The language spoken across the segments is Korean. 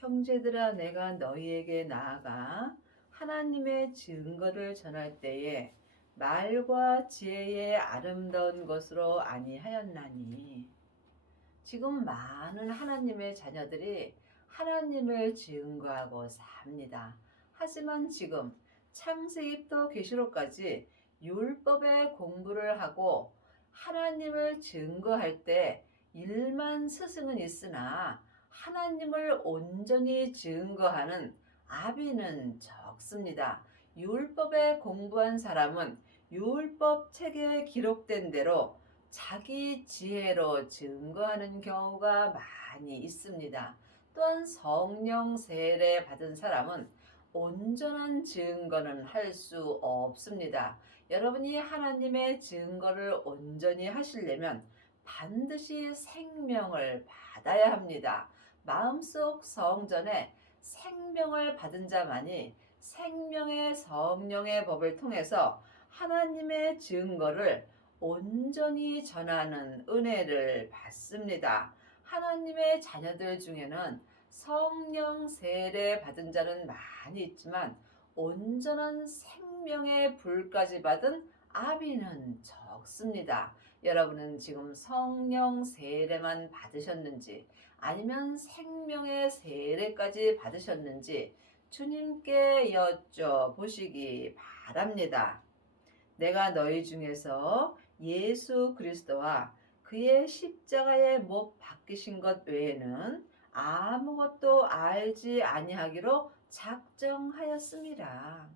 형제들아, 내가 너희에게 나아가 하나님의 증거를 전할 때에 말과 지혜의 아름다운 것으로 아니하였나니. 지금 많은 하나님의 자녀들이 하나님을 증거하고 삽니다. 하지만 지금 창세기부터 계시록까지 율법의 공부를 하고 하나님을 증거할 때 일만 스승은 있으나 하나님을 온전히 증거하는 아비는 적습니다. 율법에 공부한 사람은 율법 책에 기록된 대로 자기 지혜로 증거하는 경우가 많이 있습니다. 또한 성령 세례 받은 사람은 온전한 증거는 할 수 없습니다. 여러분이 하나님의 증거를 온전히 하시려면 반드시 생명을 받아야 합니다. 마음속 성전에 생명을 받은 자만이 생명의 성령의 법을 통해서 하나님의 증거를 온전히 전하는 은혜를 받습니다. 하나님의 자녀들 중에는 성령 세례 받은 자는 많이 있지만 온전한 생명의 불까지 받은 아비는 적습니다. 여러분은 지금 성령 세례만 받으셨는지 아니면 생명의 세례까지 받으셨는지 주님께 여쭤보시기 바랍니다. 내가 너희 중에서 예수 그리스도와 그의 십자가에 못 박히신 것 외에는 아무것도 알지 아니하기로 작정하였습니다.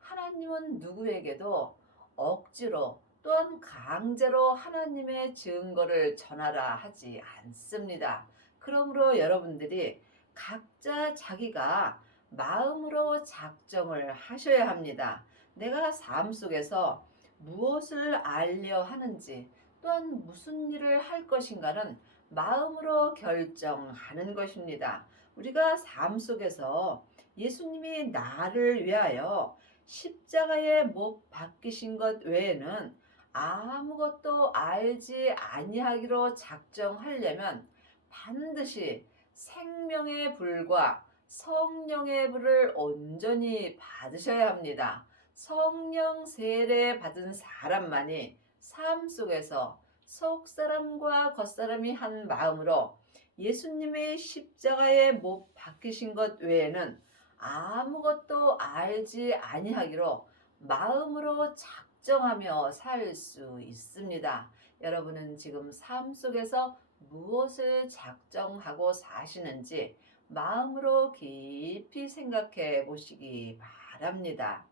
하나님은 누구에게도 억지로 또한 강제로 하나님의 증거를 전하라 하지 않습니다. 그러므로 여러분들이 각자 자기가 마음으로 작정을 하셔야 합니다. 내가 삶 속에서 무엇을 알려 하는지 또한 무슨 일을 할 것인가는 마음으로 결정하는 것입니다. 우리가 삶 속에서 예수님이 나를 위하여 십자가에 못 박히신 것 외에는 아무것도 알지 아니하기로 작정하려면 반드시 생명의 불과 성령의 불을 온전히 받으셔야 합니다. 성령 세례 받은 사람만이 삶 속에서 속사람과 겉사람이 한 마음으로 예수님의 십자가에 못 박히신 것 외에는 아무것도 알지 아니하기로 마음으로 작정하며 살 수 있습니다. 여러분은 지금 삶 속에서 무엇을 작정하고 사시는지 마음으로 깊이 생각해 보시기 바랍니다.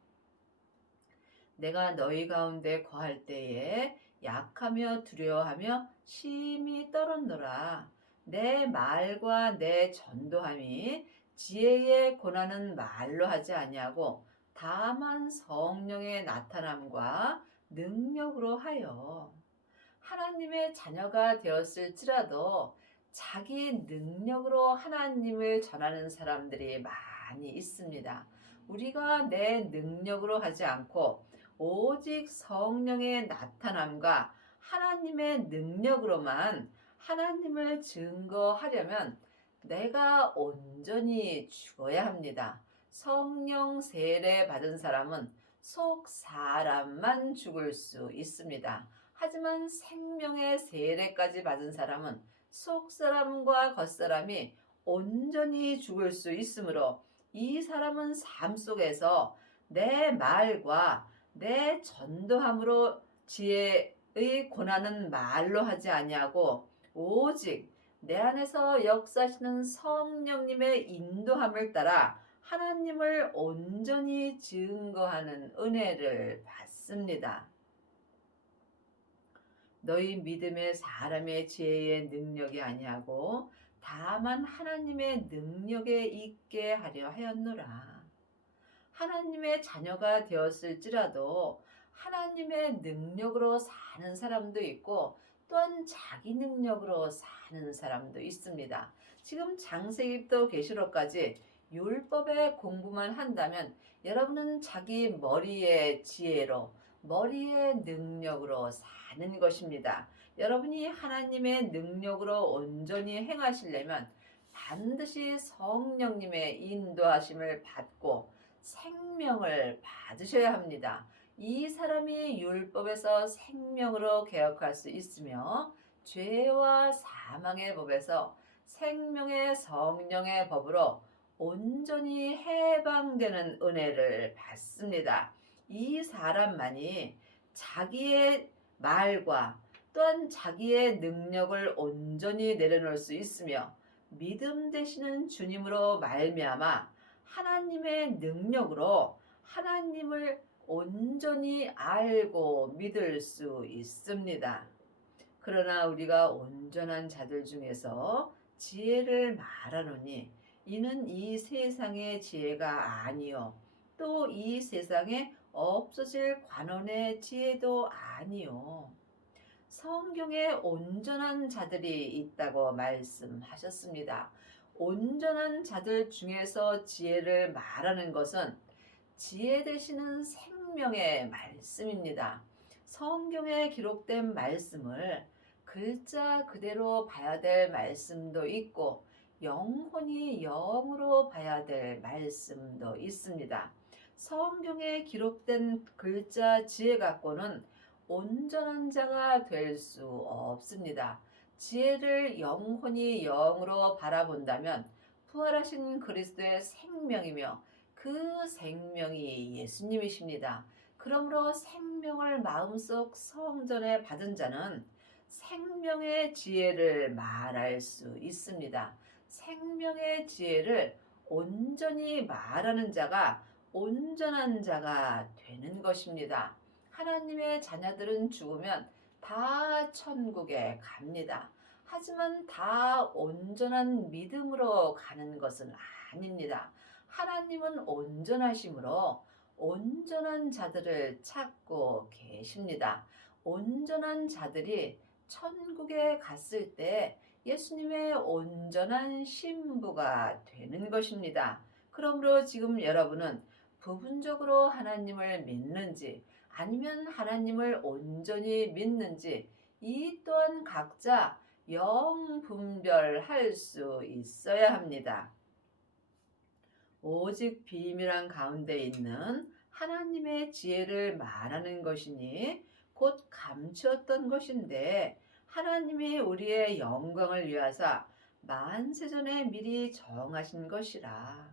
내가 너희 가운데 거할 때에 약하며 두려워하며 심히 떨었노라. 내 말과 내 전도함이 지혜의 고난은 말로 하지 아니하고 다만 성령의 나타남과 능력으로 하여. 하나님의 자녀가 되었을지라도 자기 능력으로 하나님을 전하는 사람들이 많이 있습니다. 우리가 내 능력으로 하지 않고 오직 성령의 나타남과 하나님의 능력으로만 하나님을 증거하려면 내가 온전히 죽어야 합니다. 성령 세례 받은 사람은 속 사람만 죽을 수 있습니다. 하지만 생명의 세례까지 받은 사람은 속 사람과 겉 사람이 온전히 죽을 수 있으므로 이 사람은 삶 속에서 내 말과 내 전도함으로 지혜의 고난은 말로 하지 아니하고 오직 내 안에서 역사하시는 성령님의 인도함을 따라 하나님을 온전히 증거하는 은혜를 받습니다. 너희 믿음의 사람의 지혜의 능력이 아니하고 다만 하나님의 능력에 있게 하려 하였노라. 하나님의 자녀가 되었을지라도 하나님의 능력으로 사는 사람도 있고 또한 자기 능력으로 사는 사람도 있습니다. 지금 창세기부터 계시록까지 율법의 공부만 한다면 여러분은 자기 머리의 지혜로 머리의 능력으로 사는 것입니다. 여러분이 하나님의 능력으로 온전히 행하시려면 반드시 성령님의 인도하심을 받고 생명을 받으셔야 합니다. 이 사람이 율법에서 생명으로 개혁할 수 있으며 죄와 사망의 법에서 생명의 성령의 법으로 온전히 해방되는 은혜를 받습니다. 이 사람만이 자기의 말과 또한 자기의 능력을 온전히 내려놓을 수 있으며 믿음 되시는 주님으로 말미암아 하나님의 능력으로 하나님을 온전히 알고 믿을 수 있습니다. 그러나 우리가 온전한 자들 중에서 지혜를 말하노니 이는 이 세상의 지혜가 아니요 또 이 세상에 없어질 관원의 지혜도 아니요. 성경에 온전한 자들이 있다고 말씀하셨습니다. 온전한 자들 중에서 지혜를 말하는 것은 지혜 되시는 생명의 말씀입니다. 성경에 기록된 말씀을 글자 그대로 봐야 될 말씀도 있고 영혼이 영으로 봐야 될 말씀도 있습니다. 성경에 기록된 글자 지혜 갖고는 온전한 자가 될 수 없습니다. 지혜를 영혼이 영으로 바라본다면 부활하신 그리스도의 생명이며 그 생명이 예수님이십니다. 그러므로 생명을 마음속 성전에 받은 자는 생명의 지혜를 말할 수 있습니다. 생명의 지혜를 온전히 말하는 자가 온전한 자가 되는 것입니다. 하나님의 자녀들은 죽으면 다 천국에 갑니다. 하지만 다 온전한 믿음으로 가는 것은 아닙니다. 하나님은 온전하심으로 온전한 자들을 찾고 계십니다. 온전한 자들이 천국에 갔을 때 예수님의 온전한 신부가 되는 것입니다. 그러므로 지금 여러분은 부분적으로 하나님을 믿는지 아니면 하나님을 온전히 믿는지 이 또한 각자 영분별할 수 있어야 합니다. 오직 비밀한 가운데 있는 하나님의 지혜를 말하는 것이니 곧 감추었던 것인데 하나님이 우리의 영광을 위하사 만세전에 미리 정하신 것이라.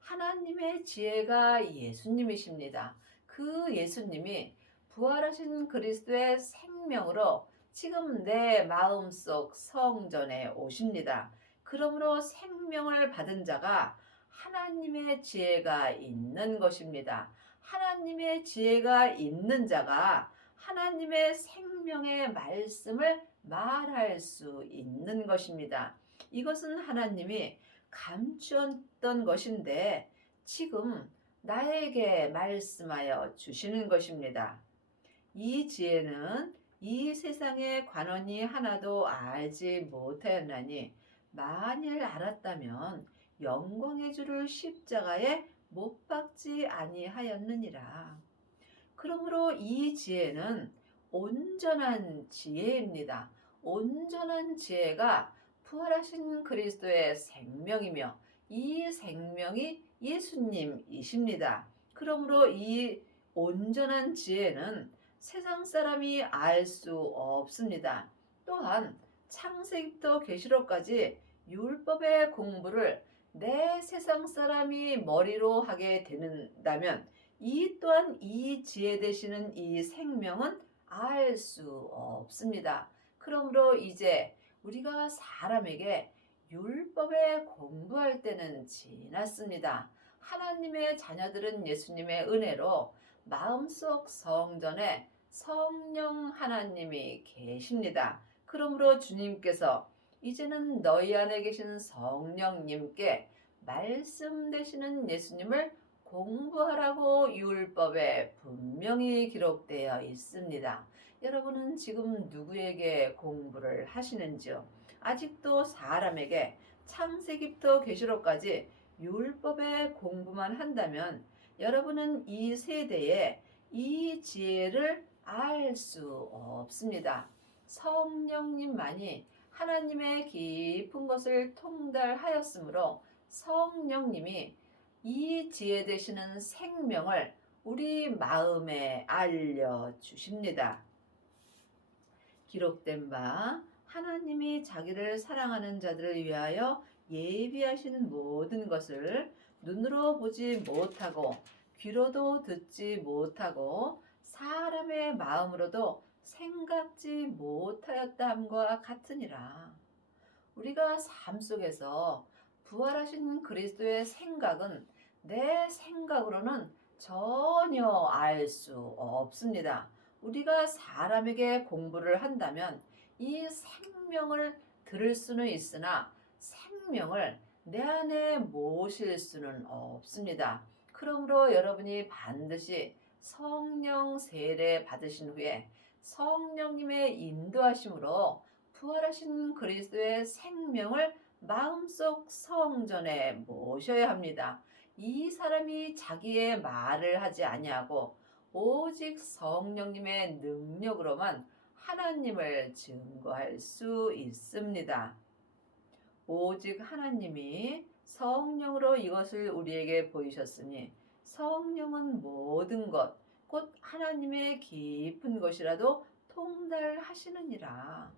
하나님의 지혜가 예수님이십니다. 그 예수님이 부활하신 그리스도의 생명으로 지금 내 마음속 성전에 오십니다. 그러므로 생명을 받은 자가 하나님의 지혜가 있는 것입니다. 하나님의 지혜가 있는 자가 하나님의 생명의 말씀을 말할 수 있는 것입니다. 이것은 하나님이 감추었던 것인데 지금 나에게 말씀하여 주시는 것입니다. 이 지혜는 이 세상의 관원이 하나도 알지 못하였나니 만일 알았다면 영광의 주를 십자가에 못 박지 아니하였느니라. 그러므로 이 지혜는 온전한 지혜입니다. 온전한 지혜가 부활하신 그리스도의 생명이며 이 생명이 예수님이십니다. 그러므로 이 온전한 지혜는 세상 사람이 알 수 없습니다. 또한 창세기부터 계시록까지 율법의 공부를 내 세상 사람이 머리로 하게 된다면 이 또한 이 지혜 되시는 이 생명은 알 수 없습니다. 그러므로 이제 우리가 사람에게 율법에 공부할 때는 지났습니다. 하나님의 자녀들은 예수님의 은혜로 마음속 성전에 성령 하나님이 계십니다. 그러므로 주님께서 이제는 너희 안에 계신 성령님께 말씀 되시는 예수님을 공부하라고 율법에 분명히 기록되어 있습니다. 여러분은 지금 누구에게 공부를 하시는지요? 아직도 사람에게 창세기부터 계시록까지 율법의 공부만 한다면 여러분은 이 세대에 이 지혜를 알 수 없습니다. 성령님만이 하나님의 깊은 것을 통달하였으므로 성령님이 이 지혜 되시는 생명을 우리 마음에 알려주십니다. 기록된 바 하나님이 자기를 사랑하는 자들을 위하여 예비하신 모든 것을 눈으로 보지 못하고 귀로도 듣지 못하고 사람의 마음으로도 생각지 못하였다 함과 같으니라. 우리가 삶 속에서 부활하신 그리스도의 생각은 내 생각으로는 전혀 알 수 없습니다. 우리가 사람에게 공부를 한다면 이 생명을 들을 수는 있으나 생명을 내 안에 모실 수는 없습니다. 그러므로 여러분이 반드시 성령 세례 받으신 후에 성령님의 인도하심으로 부활하신 그리스도의 생명을 마음속 성전에 모셔야 합니다. 이 사람이 자기의 말을 하지 아니하고 오직 성령님의 능력으로만 하나님을 증거할 수 있습니다. 오직 하나님이 성령으로 이것을 우리에게 보이셨으니 성령은 모든 것, 곧 하나님의 깊은 것이라도 통달하시느니라.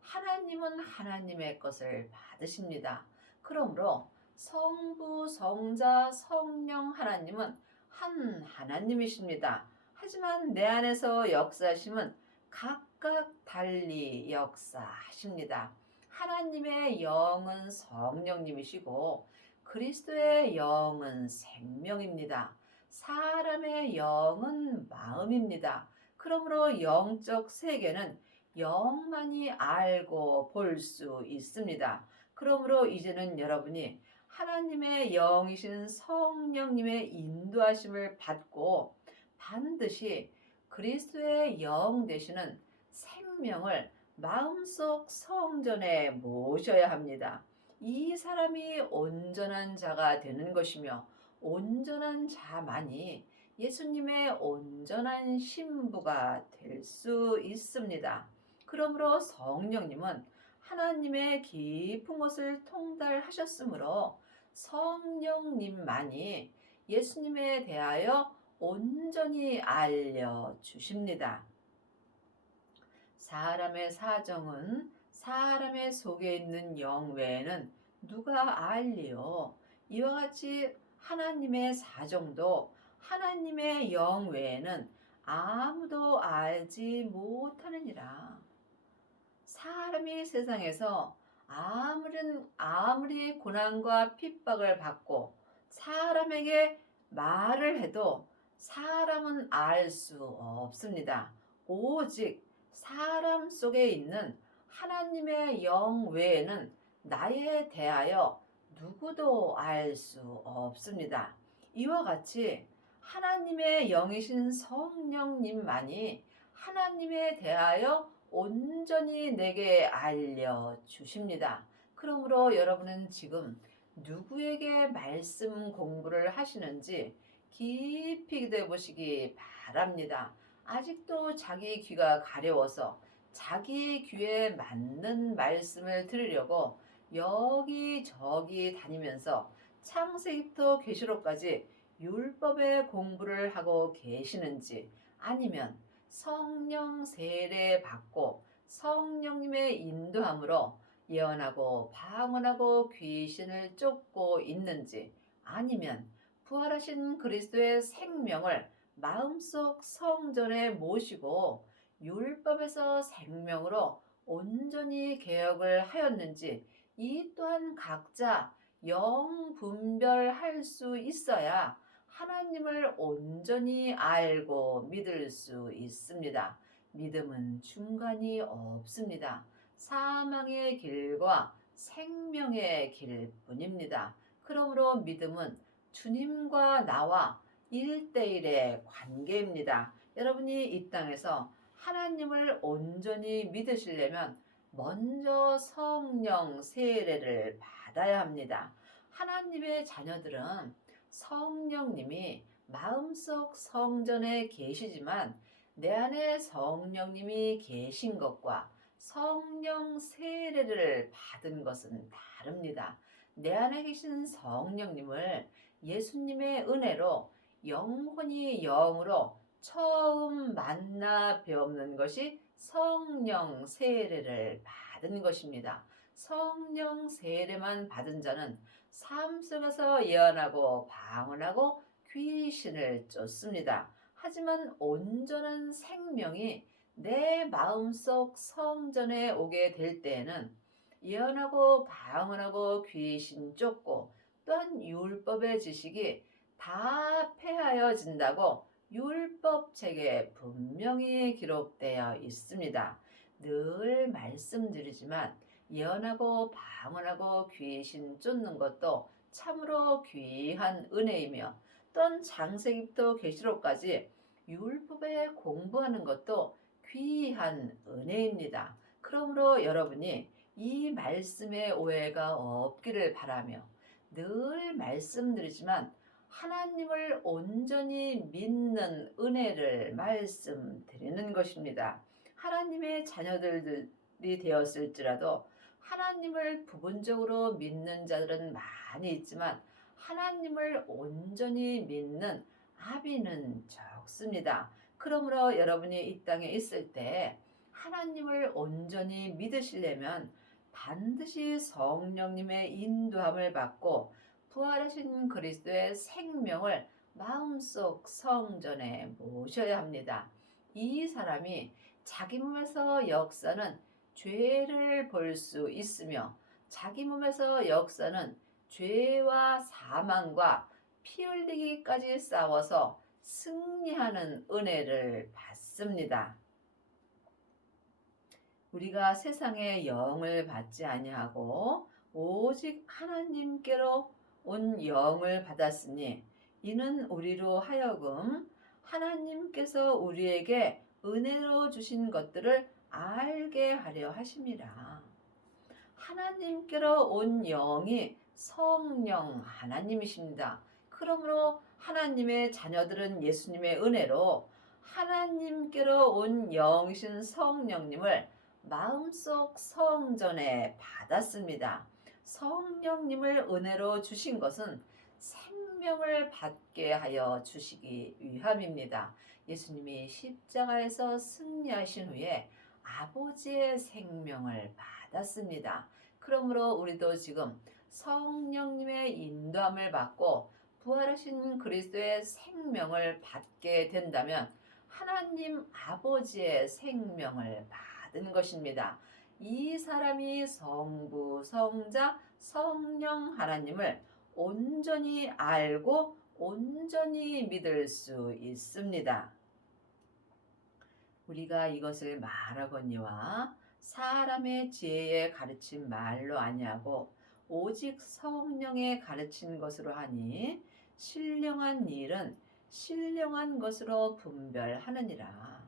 하나님은 하나님의 것을 받으십니다. 그러므로 성부, 성자, 성령 하나님은 한 하나님이십니다. 하지만 내 안에서 역사하심은 각각 달리 역사하십니다. 하나님의 영은 성령님이시고 그리스도의 영은 생명입니다. 사람의 영은 마음입니다. 그러므로 영적 세계는 영만이 알고 볼 수 있습니다. 그러므로 이제는 여러분이 하나님의 영이신 성령님의 인도하심을 받고 반드시 그리스도의 영 되시는 생명을 마음속 성전에 모셔야 합니다. 이 사람이 온전한 자가 되는 것이며 온전한 자만이 예수님의 온전한 신부가 될 수 있습니다. 그러므로 성령님은 하나님의 깊은 것을 통달하셨으므로 성령님만이 예수님에 대하여 온전히 알려주십니다. 사람의 사정은 사람의 속에 있는 영 외에는 누가 알리요? 이와 같이 하나님의 사정도 하나님의 영 외에는 아무도 알지 못하느니라. 사람이 세상에서 아무리 고난과 핍박을 받고 사람에게 말을 해도 사람은 알 수 없습니다. 오직 사람 속에 있는 하나님의 영 외에는 나에 대하여 누구도 알 수 없습니다. 이와 같이 하나님의 영이신 성령님만이 하나님에 대하여 온전히 내게 알려주십니다. 그러므로 여러분은 지금 누구에게 말씀 공부를 하시는지 깊이 기도해 보시기 바랍니다. 아직도 자기 귀가 가려워서 자기 귀에 맞는 말씀을 들으려고 여기저기 다니면서 창세기부터 계시록까지 율법의 공부를 하고 계시는지 아니면 성령 세례 받고 성령님의 인도함으로 예언하고 방언하고 귀신을 쫓고 있는지 아니면 부활하신 그리스도의 생명을 마음속 성전에 모시고 율법에서 생명으로 온전히 개혁을 하였는지 이 또한 각자 영 분별할 수 있어야 하나님을 온전히 알고 믿을 수 있습니다. 믿음은 중간이 없습니다. 사망의 길과 생명의 길뿐입니다. 그러므로 믿음은 주님과 나와 1대1의 관계입니다. 여러분이 이 땅에서 하나님을 온전히 믿으시려면 먼저 성령 세례를 받아야 합니다. 하나님의 자녀들은 성령님이 마음속 성전에 계시지만 내 안에 성령님이 계신 것과 성령 세례를 받은 것은 다릅니다. 내 안에 계신 성령님을 예수님의 은혜로 영혼이 영으로 처음 만나 배우는 것이 성령 세례를 받은 것입니다. 성령 세례만 받은 자는 삶 속에서 예언하고 방언하고 귀신을 쫓습니다. 하지만 온전한 생명이 내 마음속 성전에 오게 될 때에는 예언하고 방언하고 귀신 쫓고 또한 율법의 지식이 다 폐하여진다고 율법책에 분명히 기록되어 있습니다. 늘 말씀드리지만 예언하고 방언하고 귀신 쫓는 것도 참으로 귀한 은혜이며 또한 창세기부터 계시록까지 율법에 공부하는 것도 귀한 은혜입니다. 그러므로 여러분이 이 말씀의 오해가 없기를 바라며 늘 말씀드리지만 하나님을 온전히 믿는 은혜를 말씀드리는 것입니다. 하나님의 자녀들이 되었을지라도 하나님을 부분적으로 믿는 자들은 많이 있지만 하나님을 온전히 믿는 아비는 적습니다. 그러므로 여러분이 이 땅에 있을 때 하나님을 온전히 믿으시려면 반드시 성령님의 인도함을 받고 부활하신 그리스도의 생명을 마음속 성전에 모셔야 합니다. 이 사람이 자기 몸에서 역사는 죄를 볼 수 있으며 자기 몸에서 역사는 죄와 사망과 피 흘리기까지 싸워서 승리하는 은혜를 받습니다. 우리가 세상의 영을 받지 아니하고 오직 하나님께로 온 영을 받았으니 이는 우리로 하여금 하나님께서 우리에게 은혜로 주신 것들을 알게 하려 하심이라. 하나님께로 온 영이 성령 하나님이십니다. 그러므로 하나님의 자녀들은 예수님의 은혜로 하나님께로 온 영이신 성령님을 마음속 성전에 받았습니다. 성령님을 은혜로 주신 것은 생명을 받게 하여 주시기 위함입니다. 예수님이 십자가에서 승리하신 후에 아버지의 생명을 받았습니다. 그러므로 우리도 지금 성령님의 인도함을 받고 부활하신 그리스도의 생명을 받게 된다면 하나님 아버지의 생명을 받은 것입니다. 이 사람이 성부, 성자, 성령 하나님을 온전히 알고 온전히 믿을 수 있습니다. 우리가 이것을 말하거니와 사람의 지혜에 가르친 말로 아니하고 오직 성령의 가르친 것으로 하니 신령한 일은 신령한 것으로 분별하느니라.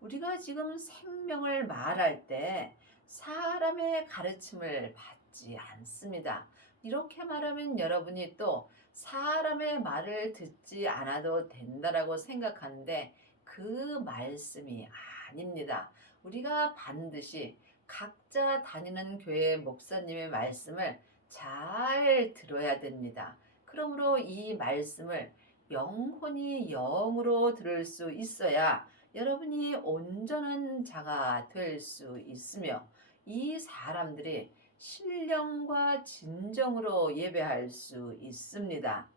우리가 지금 생명을 말할 때 사람의 가르침을 받지 않습니다. 이렇게 말하면 여러분이 또 사람의 말을 듣지 않아도 된다라고 생각하는데 그 말씀이 아닙니다. 우리가 반드시 각자 다니는 교회 목사님의 말씀을 잘 들어야 됩니다. 그러므로 이 말씀을 영혼이 영으로 들을 수 있어야 여러분이 온전한 자가 될 수 있으며 이 사람들이 신령과 진정으로 예배할 수 있습니다.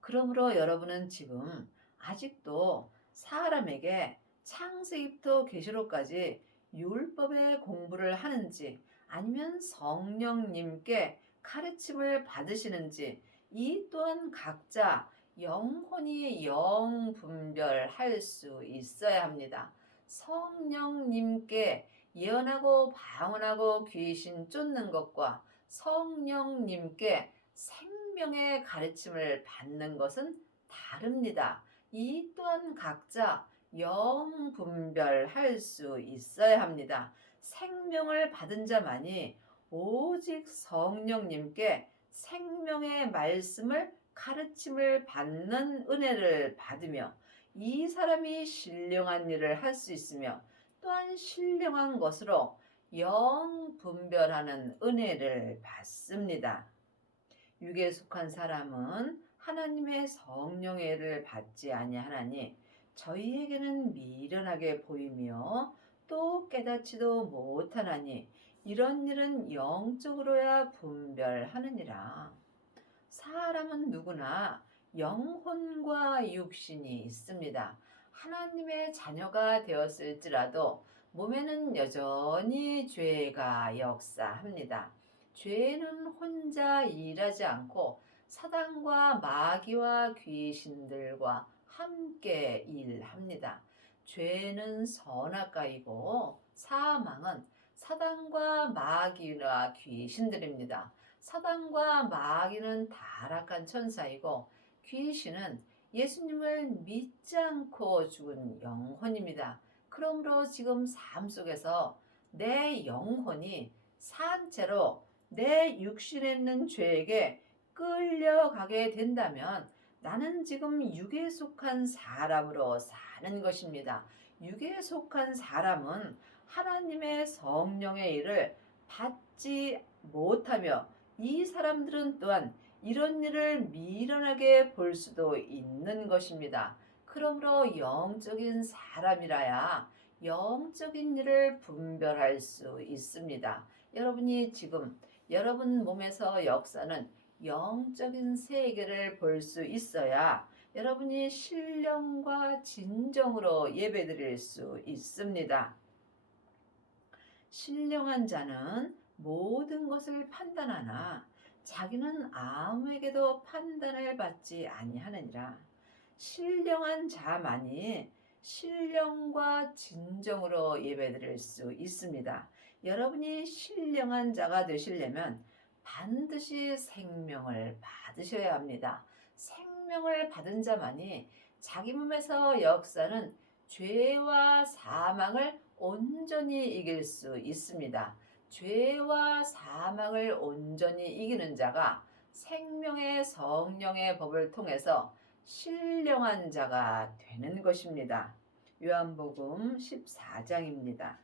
그러므로 여러분은 지금 아직도 사람에게 창세기부터 계시록까지 율법의 공부를 하는지 아니면 성령님께 가르침을 받으시는지 이 또한 각자 영혼이 영 분별할 수 있어야 합니다. 성령님께 예언하고 방언하고 귀신 쫓는 것과 성령님께 생명의 가르침을 받는 것은 다릅니다. 이 또한 각자 영 분별할 수 있어야 합니다. 생명을 받은 자만이 오직 성령님께 생명의 말씀을 가르침을 받는 은혜를 받으며 이 사람이 신령한 일을 할 수 있으며 또한 신령한 것으로 영 분별하는 은혜를 받습니다. 육에 속한 사람은 하나님의 성령의 애를 받지 아니하나니 저희에게는 미련하게 보이며 또 깨닫지도 못하나니 이런 일은 영적으로야 분별하느니라. 사람은 누구나 영혼과 육신이 있습니다. 하나님의 자녀가 되었을지라도 몸에는 여전히 죄가 역사합니다. 죄는 혼자 일하지 않고 사단과 마귀와 귀신들과 함께 일합니다. 죄는 선악과이고 사망은 사단과 마귀와 귀신들입니다. 사단과 마귀는 타락한 천사이고 귀신은 예수님을 믿지 않고 죽은 영혼입니다. 그러므로 지금 삶 속에서 내 영혼이 산 채로 내 육신에 있는 죄에게 끌려가게 된다면 나는 지금 육에 속한 사람으로 사는 것입니다. 육에 속한 사람은 하나님의 성령의 일을 받지 못하며 이 사람들은 또한 이런 일을 미련하게 볼 수도 있는 것입니다. 그러므로 영적인 사람이라야 영적인 일을 분별할 수 있습니다. 여러분이 지금 여러분 몸에서 역사는 영적인 세계를 볼 수 있어야 여러분이 신령과 진정으로 예배드릴 수 있습니다. 신령한 자는 모든 것을 판단하나 자기는 아무에게도 판단을 받지 아니하느니라. 신령한 자만이 신령과 진정으로 예배드릴 수 있습니다. 여러분이 신령한 자가 되시려면 반드시 생명을 받으셔야 합니다. 생명을 받은 자만이 자기 몸에서 역사는 죄와 사망을 온전히 이길 수 있습니다. 죄와 사망을 온전히 이기는 자가 생명의 성령의 법을 통해서 신령한 자가 되는 것입니다. 요한복음 14장입니다.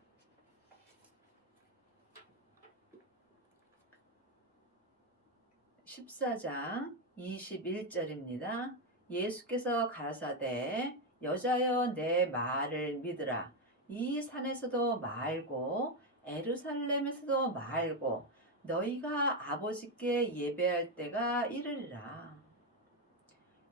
14장 21절입니다. 예수께서 가라사대 여자여 내 말을 믿으라. 이 산에서도 말고 에루살렘에서도 말고 너희가 아버지께 예배할 때가 이르리라.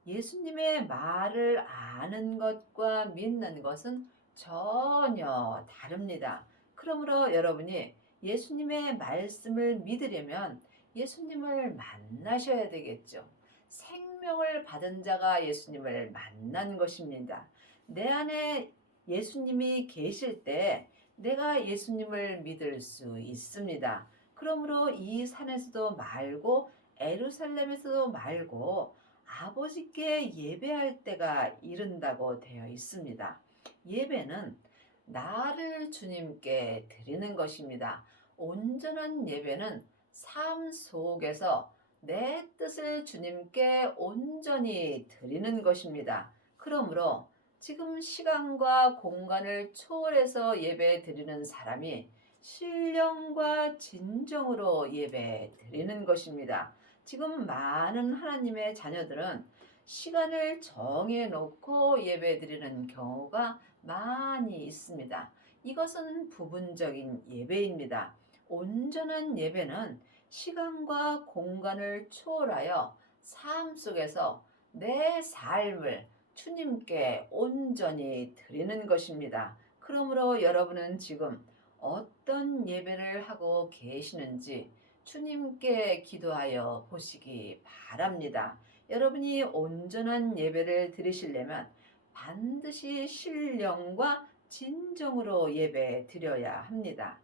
예수님의 말을 아는 것과 믿는 것은 전혀 다릅니다. 그러므로 여러분이 예수님의 말씀을 믿으려면 예수님을 만나셔야 되겠죠. 생명을 받은 자가 예수님을 만난 것입니다. 내 안에 예수님이 계실 때 내가 예수님을 믿을 수 있습니다. 그러므로 이 산에서도 말고 에루살렘에서도 말고 아버지께 예배할 때가 이른다고 되어 있습니다. 예배는 나를 주님께 드리는 것입니다. 온전한 예배는 삶 속에서 내 뜻을 주님께 온전히 드리는 것입니다. 그러므로 지금 시간과 공간을 초월해서 예배 드리는 사람이 신령과 진정으로 예배 드리는 것입니다. 지금 많은 하나님의 자녀들은 시간을 정해놓고 예배 드리는 경우가 많이 있습니다. 이것은 부분적인 예배입니다. 온전한 예배는 시간과 공간을 초월하여 삶 속에서 내 삶을 주님께 온전히 드리는 것입니다. 그러므로 여러분은 지금 어떤 예배를 하고 계시는지 주님께 기도하여 보시기 바랍니다. 여러분이 온전한 예배를 드리시려면 반드시 신령과 진정으로 예배 드려야 합니다.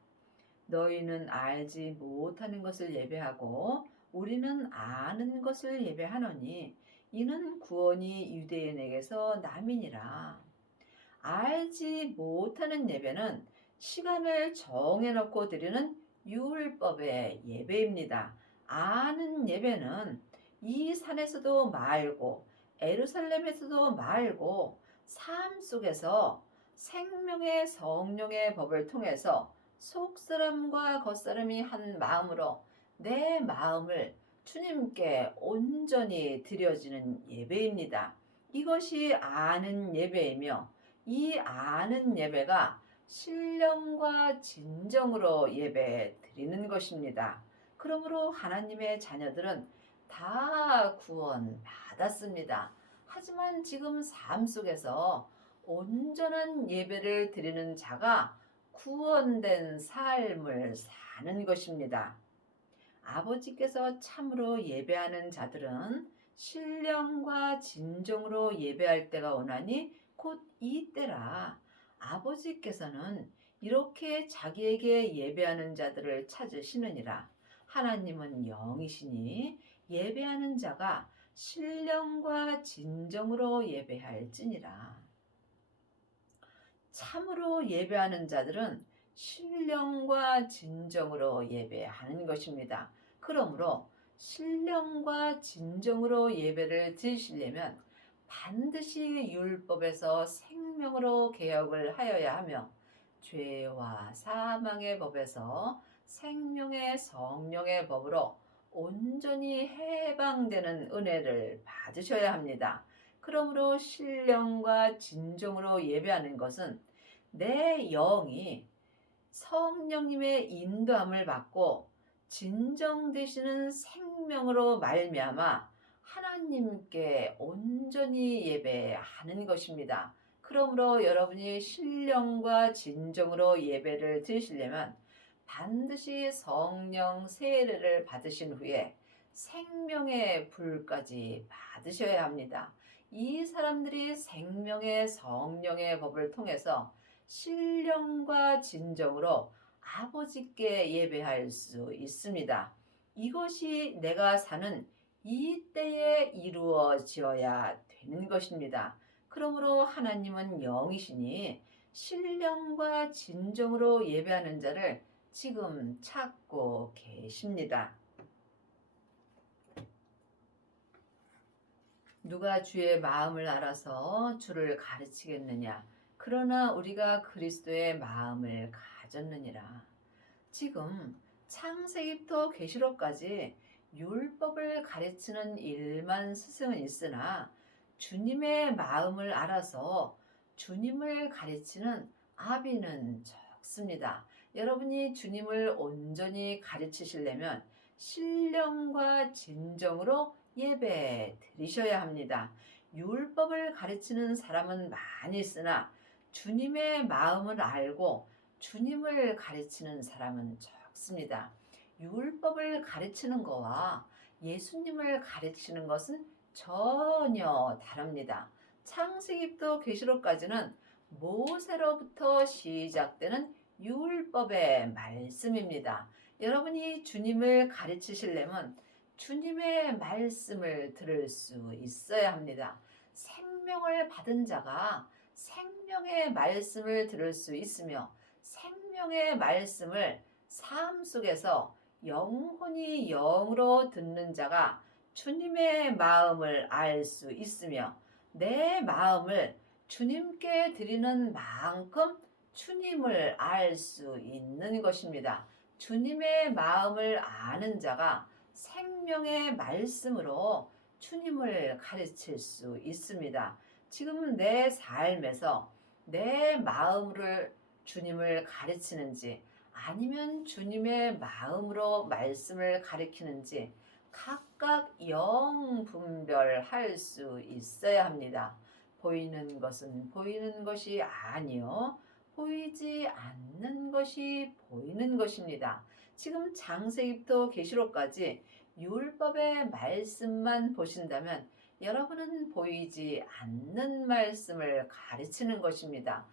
너희는 알지 못하는 것을 예배하고 우리는 아는 것을 예배하노니 이는 구원이 유대인에게서 남이니라. 알지 못하는 예배는 시간을 정해놓고 드리는 율법의 예배입니다. 아는 예배는 이 산에서도 말고 에루살렘에서도 말고 삶 속에서 생명의 성령의 법을 통해서 속사람과 겉사람이 한 마음으로 내 마음을 주님께 온전히 드려지는 예배입니다. 이것이 아는 예배이며 이 아는 예배가 신령과 진정으로 예배 드리는 것입니다. 그러므로 하나님의 자녀들은 다 구원 받았습니다. 하지만 지금 삶 속에서 온전한 예배를 드리는 자가 구원된 삶을 사는 것입니다. 아버지께서 참으로 예배하는 자들은 신령과 진정으로 예배할 때가 오나니 곧 이때라. 아버지께서는 이렇게 자기에게 예배하는 자들을 찾으시느니라. 하나님은 영이시니 예배하는 자가 신령과 진정으로 예배할지니라. 참으로 예배하는 자들은 신령과 진정으로 예배하는 것입니다. 그러므로 신령과 진정으로 예배를 드리시려면 반드시 율법에서 생명으로 개혁을 하여야 하며 죄와 사망의 법에서 생명의 성령의 법으로 온전히 해방되는 은혜를 받으셔야 합니다. 그러므로 신령과 진정으로 예배하는 것은 내 영이 성령님의 인도함을 받고 진정되시는 생명으로 말미암아 하나님께 온전히 예배하는 것입니다. 그러므로 여러분이 신령과 진정으로 예배를 드리시려면 반드시 성령 세례를 받으신 후에 생명의 불까지 받으셔야 합니다. 이 사람들이 생명의 성령의 법을 통해서 신령과 진정으로 아버지께 예배할 수 있습니다. 이것이 내가 사는 이 때에 이루어져야 되는 것입니다. 그러므로 하나님은 영이시니 신령과 진정으로 예배하는 자를 지금 찾고 계십니다. 누가 주의 마음을 알아서 주를 가르치겠느냐? 그러나 우리가 그리스도의 마음을 가졌느니라. 지금 창세기부터 계시록까지 율법을 가르치는 일만 스승은 있으나 주님의 마음을 알아서 주님을 가르치는 아비는 적습니다. 여러분이 주님을 온전히 가르치시려면 신령과 진정으로 예배 드리셔야 합니다. 율법을 가르치는 사람은 많이 있으나 주님의 마음을 알고 주님을 가르치는 사람은 적습니다. 율법을 가르치는 것과 예수님을 가르치는 것은 전혀 다릅니다. 창세기부터 계시록까지는 모세로부터 시작되는 율법의 말씀입니다. 여러분이 주님을 가르치시려면 주님의 말씀을 들을 수 있어야 합니다. 생명을 받은 자가 생명의 말씀을 들을 수 있으며 생명의 말씀을 삶 속에서 영혼이 영으로 듣는 자가 주님의 마음을 알 수 있으며 내 마음을 주님께 드리는 만큼 주님을 알 수 있는 것입니다. 주님의 마음을 아는 자가 생명의 말씀으로 주님을 가르칠 수 있습니다. 지금 내 삶에서 내 마음을 주님을 가르치는지 아니면 주님의 마음으로 말씀을 가르치는지 각각 영 분별할 수 있어야 합니다. 보이는 것은 보이는 것이 아니요 보이지 않는 것이 보이는 것입니다. 지금 창세기부터 계시록까지 율법의 말씀만 보신다면 여러분은 보이지 않는 말씀을 가르치는 것입니다.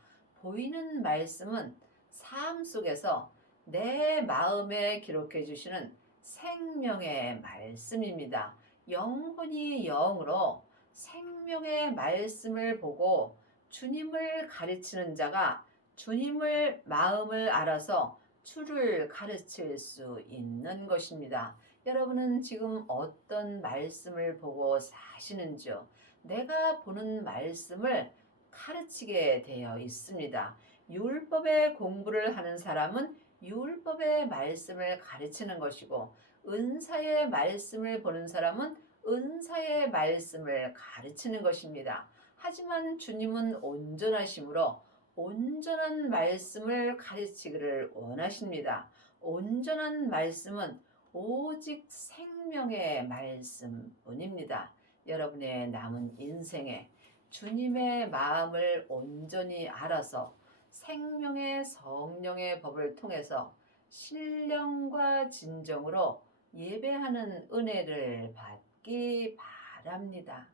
보이는 말씀은 삶 속에서 내 마음에 기록해 주시는 생명의 말씀입니다. 영혼이 영으로 생명의 말씀을 보고 주님을 가르치는 자가 주님을 마음을 알아서 주를 가르칠 수 있는 것입니다. 여러분은 지금 어떤 말씀을 보고 사시는지요? 내가 보는 말씀을 가르치게 되어 있습니다. 율법의 공부를 하는 사람은 율법의 말씀을 가르치는 것이고 은사의 말씀을 보는 사람은 은사의 말씀을 가르치는 것입니다. 하지만 주님은 온전하심으로 온전한 말씀을 가르치기를 원하십니다. 온전한 말씀은 오직 생명의 말씀뿐입니다. 여러분의 남은 인생에 주님의 마음을 온전히 알아서 생명의 성령의 법을 통해서 신령과 진정으로 예배하는 은혜를 받기 바랍니다.